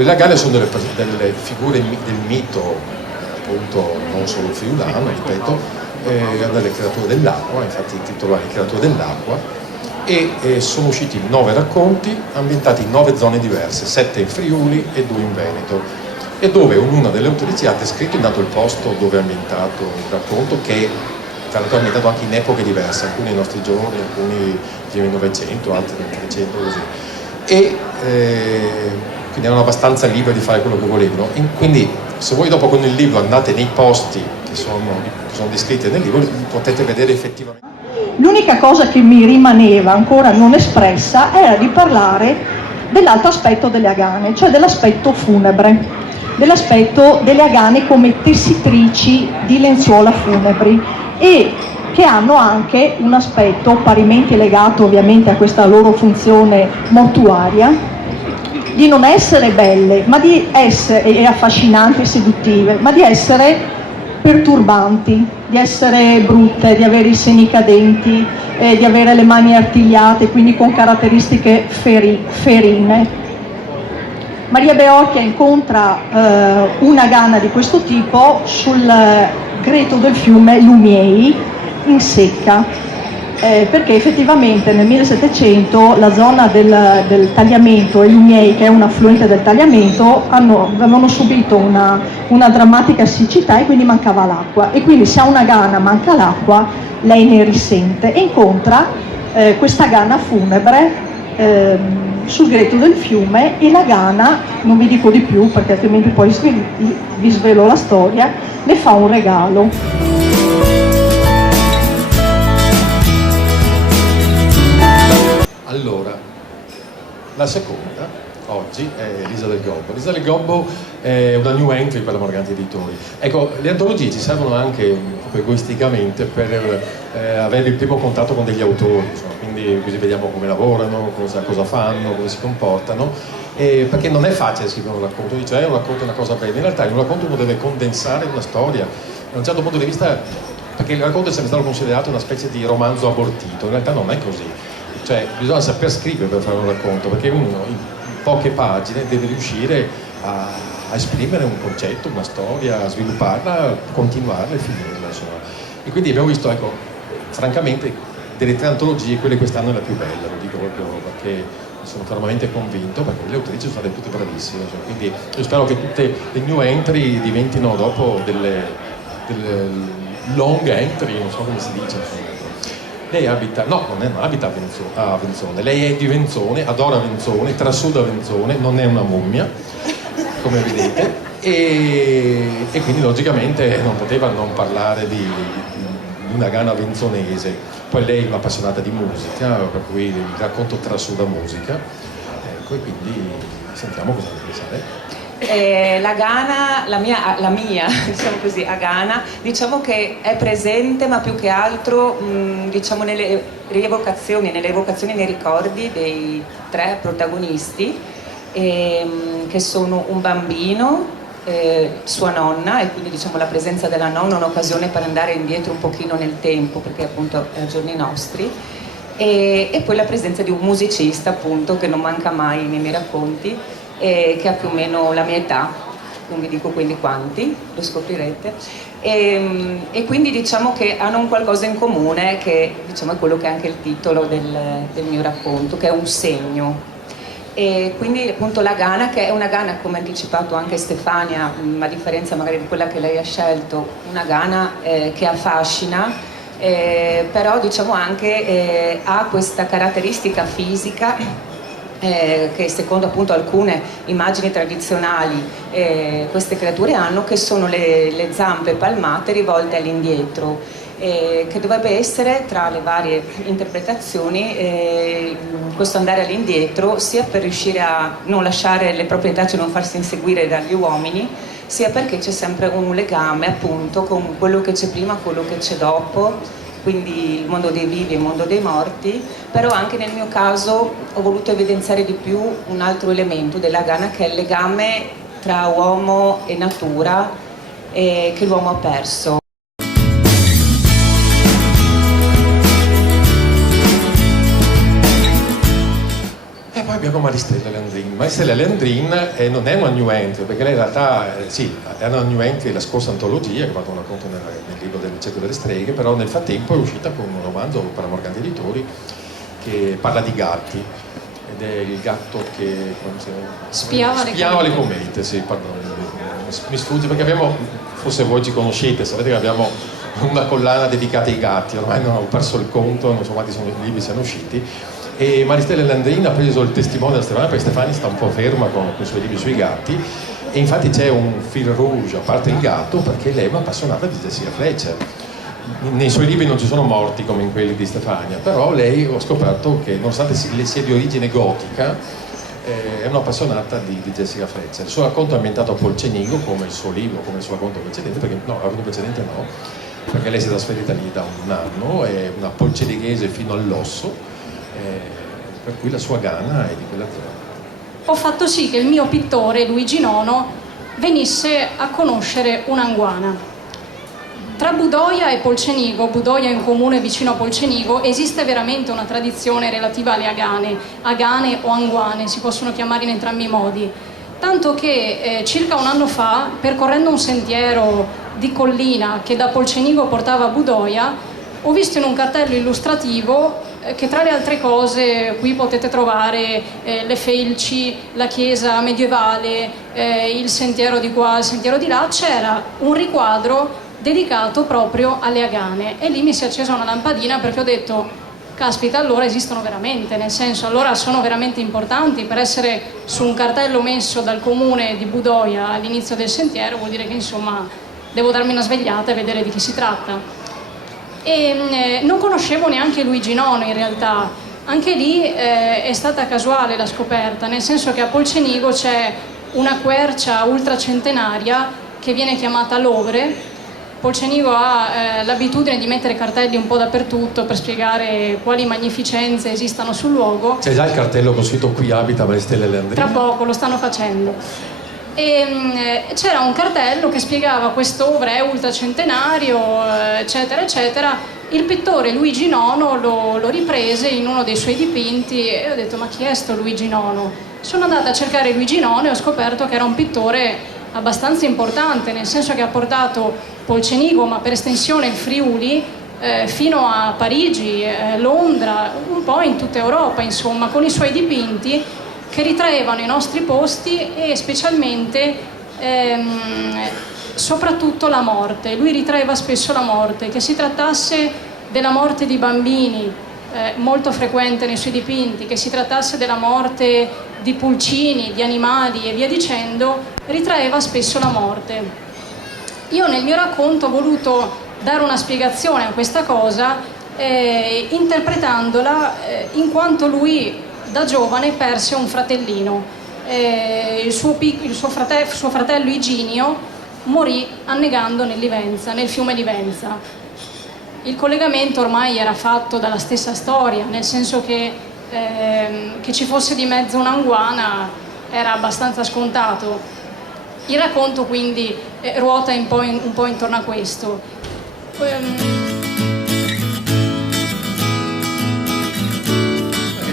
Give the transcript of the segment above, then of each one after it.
le lagane sono delle figure del mito, appunto, non solo friulano, ripeto, delle creature dell'acqua, infatti il titolo è Le creature dell'acqua, e sono usciti 9 racconti ambientati in 9 zone diverse, 7 in Friuli e 2 in Veneto, e dove ognuna delle autrici ha descritto e dato il posto dove è ambientato il racconto, che tra l'altro è ambientato anche in epoche diverse, alcuni ai nostri giorni, alcuni nel Novecento, altri nel Trecento, così. E quindi erano abbastanza liberi di fare quello che volevano. E quindi se voi dopo con il libro andate nei posti che sono descritti nel libro, potete vedere effettivamente. L'unica cosa che mi rimaneva ancora non espressa era di parlare dell'altro aspetto delle agane, cioè dell'aspetto funebre, dell'aspetto delle agane come tessitrici di lenzuola funebri, e che hanno anche un aspetto parimenti legato ovviamente a questa loro funzione mortuaria, di non essere belle, ma di essere affascinanti e seduttive, ma di essere perturbanti, di essere brutte, di avere i seni cadenti, di avere le mani artigliate, quindi con caratteristiche ferine. Maria Beocchia incontra una gana di questo tipo sul greto del fiume Lumiei in Secca, perché effettivamente nel 1700 la zona del Tagliamento e Lumiei, che è un affluente del Tagliamento, avevano subito una drammatica siccità e quindi mancava l'acqua, e quindi se a una gana manca l'acqua lei ne risente e incontra questa gana funebre sul greto del fiume, e la gana, non vi dico di più perché altrimenti poi vi svelo la storia, le fa un regalo. Allora, la seconda oggi è Elisa del Gobbo. Elisa del Gobbo è una new entry per la Morganti Editori. Ecco, le antologie ci servono anche un po' egoisticamente per avere il primo contatto con degli autori, insomma, quindi così vediamo come lavorano, cosa fanno, come si comportano, perché non è facile scrivere un racconto, dice un racconto è una cosa breve, in realtà in un racconto uno deve condensare una storia, da un certo punto di vista, perché il racconto è sempre stato considerato una specie di romanzo abortito, in realtà non è così, cioè bisogna saper scrivere per fare un racconto, perché uno in poche pagine deve riuscire a esprimere un concetto, una storia, a svilupparla, continuarla e finirla, insomma. E quindi abbiamo visto, ecco, francamente, delle 3 antologie, quelle quest'anno è la più bella, lo dico proprio perché sono fermamente convinto, perché le autrici sono state tutte bravissime, cioè, quindi io spero che tutte le new entry diventino dopo delle long entry, non so come si dice, insomma. Lei abita, no, non abita a Venzone, lei è di Venzone, adora Venzone, trasuda Venzone, non è una mummia, come vedete, e quindi logicamente non poteva non parlare di una gana venzonese. Poi lei è un'appassionata di musica, per cui il racconto trasuda musica, ecco, e quindi sentiamo cosa ne pensare. La gana, la mia diciamo così, agana, diciamo che è presente, ma più che altro diciamo nelle evocazioni, nei ricordi dei 3 protagonisti, che sono un bambino, sua nonna, e quindi diciamo la presenza della nonna è un'occasione per andare indietro un pochino nel tempo, perché appunto è ai giorni nostri, e poi la presenza di un musicista, appunto, che non manca mai nei miei racconti, che ha più o meno la mia età, non vi dico quindi quanti, lo scoprirete, e quindi diciamo che hanno un qualcosa in comune, che diciamo è quello che è anche il titolo del mio racconto, che è un segno. E quindi appunto la gana, che è una gana, come ha anticipato anche Stefania, a differenza magari di quella che lei ha scelto, una gana che affascina, però diciamo anche ha questa caratteristica fisica che secondo appunto alcune immagini tradizionali queste creature hanno, che sono le zampe palmate rivolte all'indietro, che dovrebbe essere, tra le varie interpretazioni, questo andare all'indietro sia per riuscire a non lasciare le proprie tracce, non farsi inseguire dagli uomini, sia perché c'è sempre un legame appunto con quello che c'è prima, quello che c'è dopo, quindi il mondo dei vivi e il mondo dei morti. Però anche nel mio caso ho voluto evidenziare di più un altro elemento della gana, che è il legame tra uomo e natura, che l'uomo ha perso. E poi abbiamo Maristella Leandrin. Maristella Leandrin non è una new entry, perché lei in realtà sì, è una new entry la scorsa antologia, che ha fatto un racconto nel libro del Cerchio delle Streghe, però nel frattempo è uscita con un romanzo per la Morganti Editori che parla di gatti, ed è il gatto che spiava le comete, sì, pardon, mi sfugge perché abbiamo, forse voi ci conoscete, sapete che abbiamo una collana dedicata ai gatti, ormai non ho perso il conto, non so quanti sono i libri siano usciti, e Maristella Leandrin ha preso il testimone da Stefania, perché Stefania sta un po' ferma con i suoi libri sui gatti, e infatti c'è un fil rouge, a parte il gatto, perché lei è un'appassionata di Jessica Fletcher. Nei suoi libri non ci sono morti come in quelli di Stefania, però lei, ho scoperto che nonostante sia di origine gotica, è un'appassionata di Jessica Fletcher. Il suo racconto è ambientato a Polcenigo, come il suo libro, come il suo racconto precedente, perché no, il precedente no, perché lei si è trasferita lì da un anno, è una polcenighese fino all'osso, per cui la sua gana è di quella zona. Ho fatto sì che il mio pittore Luigi Nono venisse a conoscere un'anguana. Tra Budoia e Polcenigo, Budoia è un comune vicino a Polcenigo, esiste veramente una tradizione relativa alle agane o anguane, si possono chiamare in entrambi i modi. Tanto che circa un anno fa, percorrendo un sentiero di collina che da Polcenigo portava a Budoia, ho visto in un cartello illustrativo che tra le altre cose qui potete trovare le felci, la chiesa medievale, il sentiero di qua, il sentiero di là, c'era un riquadro dedicato proprio alle agane, e lì mi si è accesa una lampadina, perché ho detto caspita, allora esistono veramente, nel senso, allora sono veramente importanti. Per essere su un cartello messo dal comune di Budoia all'inizio del sentiero vuol dire che insomma devo darmi una svegliata e vedere di chi si tratta. E non conoscevo neanche Luigi Nono in realtà, anche lì è stata casuale la scoperta, nel senso che a Polcenigo c'è una quercia ultracentenaria che viene chiamata Lovre. Polcenigo ha l'abitudine di mettere cartelli un po' dappertutto per spiegare quali magnificenze esistano sul luogo. C'è già il cartello con scritto "Qui abita Maristella Leandrin"? Tra poco, lo stanno facendo. E c'era un cartello che spiegava questo Ovre ultracentenario, eccetera, eccetera. Il pittore Luigi Nono lo riprese in uno dei suoi dipinti e ho detto: ma chi è sto Luigi Nono? Sono andata a cercare Luigi Nono e ho scoperto che era un pittore abbastanza importante, nel senso che ha portato Polcenigo, ma per estensione il Friuli, fino a Parigi, Londra, un po' in tutta Europa, insomma, con i suoi dipinti che ritraevano i nostri posti e specialmente, soprattutto la morte. Lui ritraeva spesso la morte, che si trattasse della morte di bambini, molto frequente nei suoi dipinti, che si trattasse della morte di pulcini, di animali e via dicendo, ritraeva spesso la morte. Io nel mio racconto ho voluto dare una spiegazione a questa cosa, interpretandola in quanto lui da giovane perse un fratellino. Il suo fratello Iginio morì annegando nell'Ivenza, nel fiume Livenza. Il collegamento ormai era fatto dalla stessa storia, nel senso che ci fosse di mezzo un'anguana era abbastanza scontato. Il racconto quindi ruota un po' intorno a questo.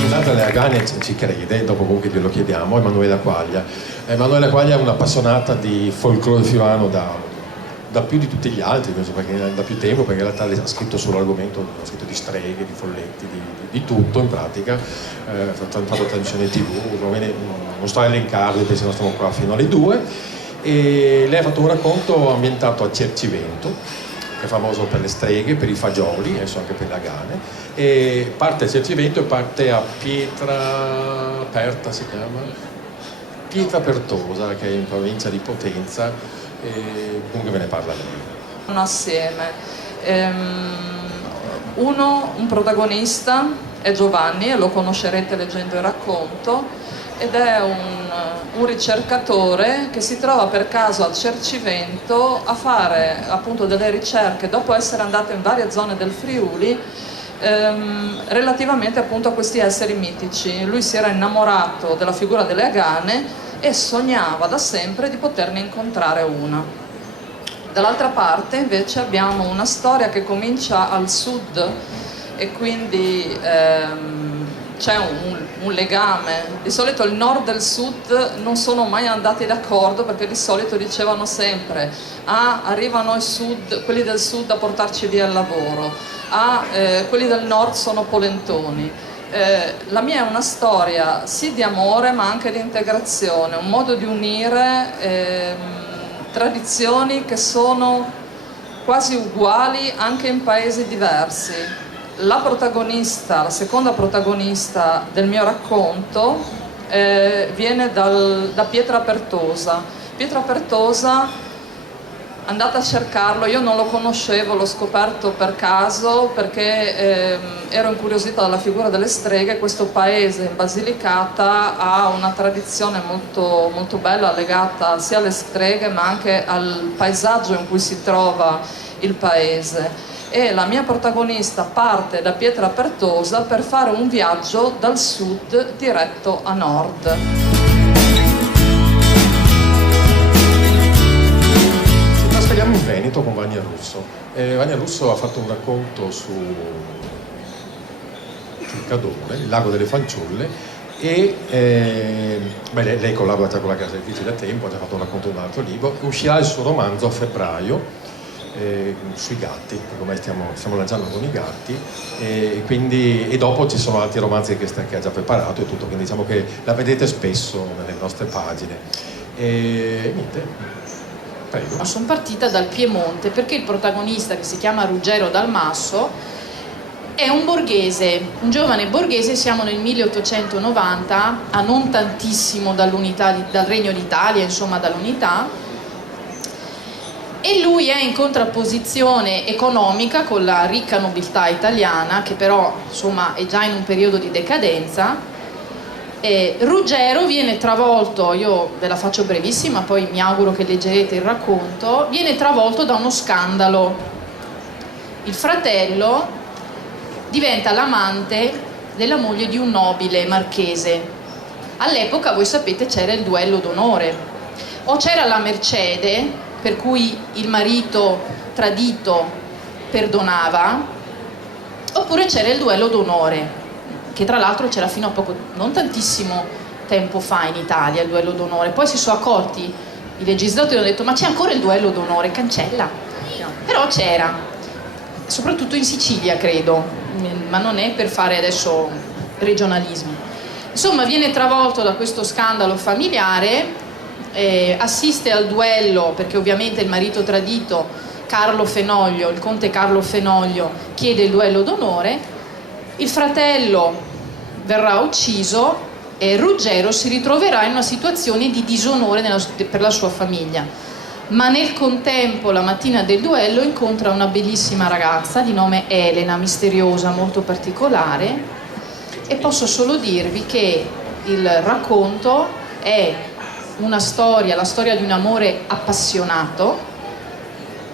Intanto alle agane ci crede, dopo comunque glielo chiediamo, Emanuela Quaglia. Emanuela Quaglia è un'appassionata di folklore friulano da più di tutti gli altri, perché da più tempo, perché in realtà lei ha scritto sull'argomento, ha scritto di streghe, di folletti, di tutto in pratica, ha fatto trasmissioni TV, non sto a elencarli perché sennò stiamo qua fino alle 2, e lei ha fatto un racconto ambientato a Cercivento, che è famoso per le streghe, per i fagioli, adesso anche per le agane, e parte a Cercivento e parte a Pietra Aperta, si chiama? Pietra Pertosa, che è in provincia di Potenza, e comunque ve ne parla lei. Assieme. Un protagonista è Giovanni, e lo conoscerete leggendo il racconto, ed è un ricercatore che si trova per caso a Cercivento a fare appunto delle ricerche dopo essere andato in varie zone del Friuli relativamente appunto a questi esseri mitici. Lui si era innamorato della figura delle agane e sognava da sempre di poterne incontrare una. Dall'altra parte invece abbiamo una storia che comincia al sud, e quindi c'è un legame. Di solito il nord e il sud non sono mai andati d'accordo, perché di solito dicevano sempre arrivano quelli del sud a portarci via il lavoro, quelli del nord sono polentoni. La mia è una storia sì di amore ma anche di integrazione, un modo di unire tradizioni che sono quasi uguali anche in paesi diversi. La seconda protagonista del mio racconto viene da Pietra Pertosa. Pietra Pertosa, andate a cercarlo, io non lo conoscevo, l'ho scoperto per caso perché ero incuriosita dalla figura delle streghe. Questo paese in Basilicata ha una tradizione molto, molto bella legata sia alle streghe ma anche al paesaggio in cui si trova il paese. E la mia protagonista parte da Pietra Pertosa per fare un viaggio dal sud diretto a nord. Trasferiamo in Veneto con Vania Russo. Vania Russo ha fatto un racconto sul Cadore, il lago delle fanciulle, e lei collabora già con la casa editrice da tempo, ha già fatto un racconto di un altro libro. Uscirà il suo romanzo a febbraio sui gatti, perché ormai stiamo lanciando con i gatti, e dopo ci sono altri romanzi che ha già preparato e tutto, quindi diciamo che la vedete spesso nelle nostre pagine. Niente, prego. Sono partita dal Piemonte perché il protagonista, che si chiama Ruggero Dalmasso, è un borghese, un giovane borghese. Siamo nel 1890, a non tantissimo dal Regno d'Italia, insomma dall'unità, e lui è in contrapposizione economica con la ricca nobiltà italiana, che però insomma è già in un periodo di decadenza. Ruggero viene travolto, io ve la faccio brevissima, poi mi auguro che leggerete il racconto, viene travolto da uno scandalo. Il fratello diventa l'amante della moglie di un nobile marchese. All'epoca, voi sapete, c'era il duello d'onore, o c'era la Mercede, per cui il marito tradito perdonava, oppure c'era il duello d'onore, che tra l'altro c'era fino a non tantissimo tempo fa in Italia, il duello d'onore. Poi si sono accorti i legislatori, hanno detto: ma c'è ancora il duello d'onore, cancella. Però c'era, soprattutto in Sicilia credo, ma non è per fare adesso regionalismo. Insomma, viene travolto da questo scandalo familiare, assiste al duello perché ovviamente il marito tradito, Carlo Fenoglio, il conte Carlo Fenoglio, chiede il duello d'onore. Il fratello verrà ucciso e Ruggero si ritroverà in una situazione di disonore per la sua famiglia. Ma nel contempo, la mattina del duello, incontra una bellissima ragazza di nome Elena, misteriosa, molto particolare, e posso solo dirvi che il racconto è la storia di un amore appassionato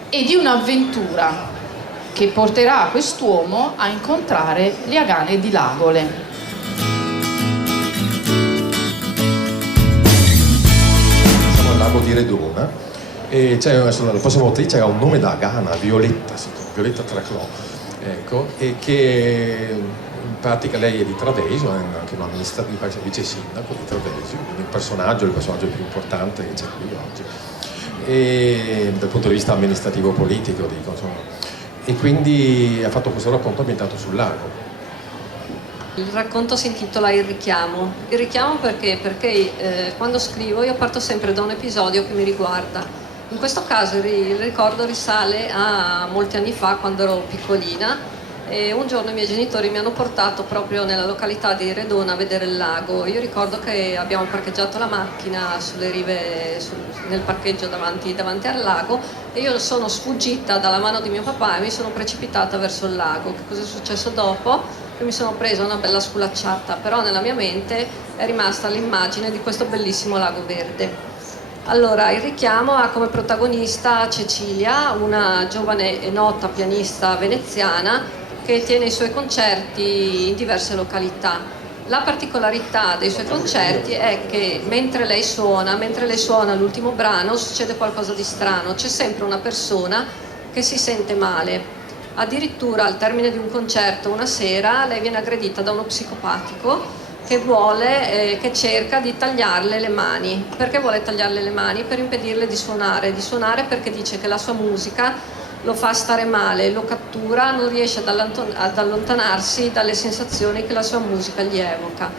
e di un'avventura che porterà quest'uomo a incontrare le Agane di Lagole. Siamo al lago di Redona e la prossima autrice ha un nome da Agana, Violetta Traclò, ecco, e che in pratica lei è di Travesio, è anche un vice sindaco di Travesio, quindi il personaggio più importante che c'è qui oggi, e dal punto di vista amministrativo politico, dico, insomma. E quindi ha fatto questo racconto ambientato sul lago. Il racconto si intitola Il richiamo. Il richiamo perché quando scrivo io parto sempre da un episodio che mi riguarda. In questo caso il ricordo risale a molti anni fa, quando ero piccolina, e un giorno i miei genitori mi hanno portato proprio nella località di Redona a vedere il lago. Io ricordo che abbiamo parcheggiato la macchina sulle rive, nel parcheggio davanti al lago, e io sono sfuggita dalla mano di mio papà e mi sono precipitata verso il lago. Che cosa è successo dopo? Che mi sono presa una bella sculacciata, però nella mia mente è rimasta l'immagine di questo bellissimo lago verde. Allora, il richiamo ha come protagonista Cecilia, una giovane e nota pianista veneziana che tiene i suoi concerti in diverse località. La particolarità dei suoi concerti è che mentre lei suona l'ultimo brano, succede qualcosa di strano. C'è sempre una persona che si sente male. Addirittura al termine di un concerto una sera lei viene aggredita da uno psicopatico che cerca di tagliarle le mani. Perché vuole tagliarle le mani? Per impedirle di suonare perché dice che la sua musica lo fa stare male, lo cattura, non riesce ad allontanarsi dalle sensazioni che la sua musica gli evoca.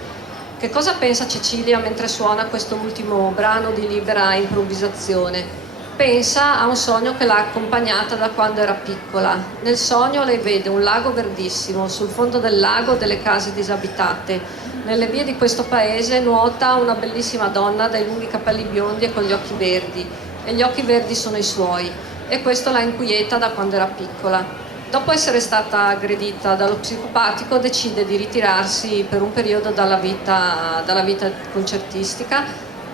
Che cosa pensa Cecilia mentre suona questo ultimo brano di libera improvvisazione? Pensa a un sogno che l'ha accompagnata da quando era piccola. Nel sogno lei vede un lago verdissimo, sul fondo del lago delle case disabitate. Nelle vie di questo paese nuota una bellissima donna dai lunghi capelli biondi e con gli occhi verdi, e gli occhi verdi sono i suoi, e questo la inquieta da quando era piccola. Dopo essere stata aggredita dallo psicopatico, decide di ritirarsi per un periodo dalla vita concertistica,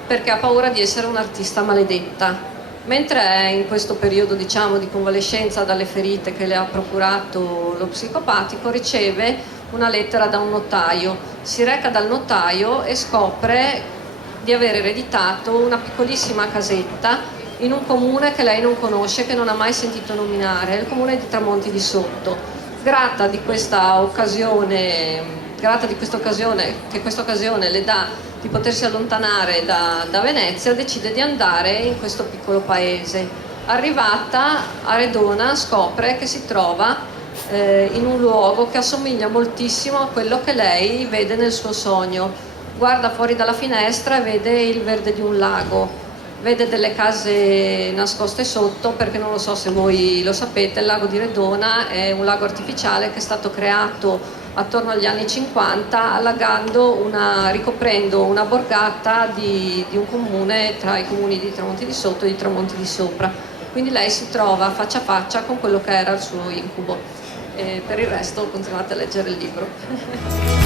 perché ha paura di essere un'artista maledetta. Mentre è in questo periodo, diciamo, di convalescenza dalle ferite che le ha procurato lo psicopatico, riceve una lettera da un notaio. Si reca dal notaio e scopre di aver ereditato una piccolissima casetta in un comune che lei non conosce, che non ha mai sentito nominare, il comune di Tramonti di Sotto. Grata di questa occasione, che questa occasione le dà di potersi allontanare da Venezia, decide di andare in questo piccolo paese. Arrivata a Redona scopre che si trova in un luogo che assomiglia moltissimo a quello che lei vede nel suo sogno. Guarda fuori dalla finestra e vede il verde di un lago, vede delle case nascoste sotto, perché non lo so se voi lo sapete, il lago di Redona è un lago artificiale che è stato creato attorno agli anni 50, ricoprendo una borgata di un comune tra i comuni di Tramonti di Sotto e di Tramonti di Sopra. Quindi lei si trova faccia a faccia con quello che era il suo incubo. E per il resto continuate a leggere il libro.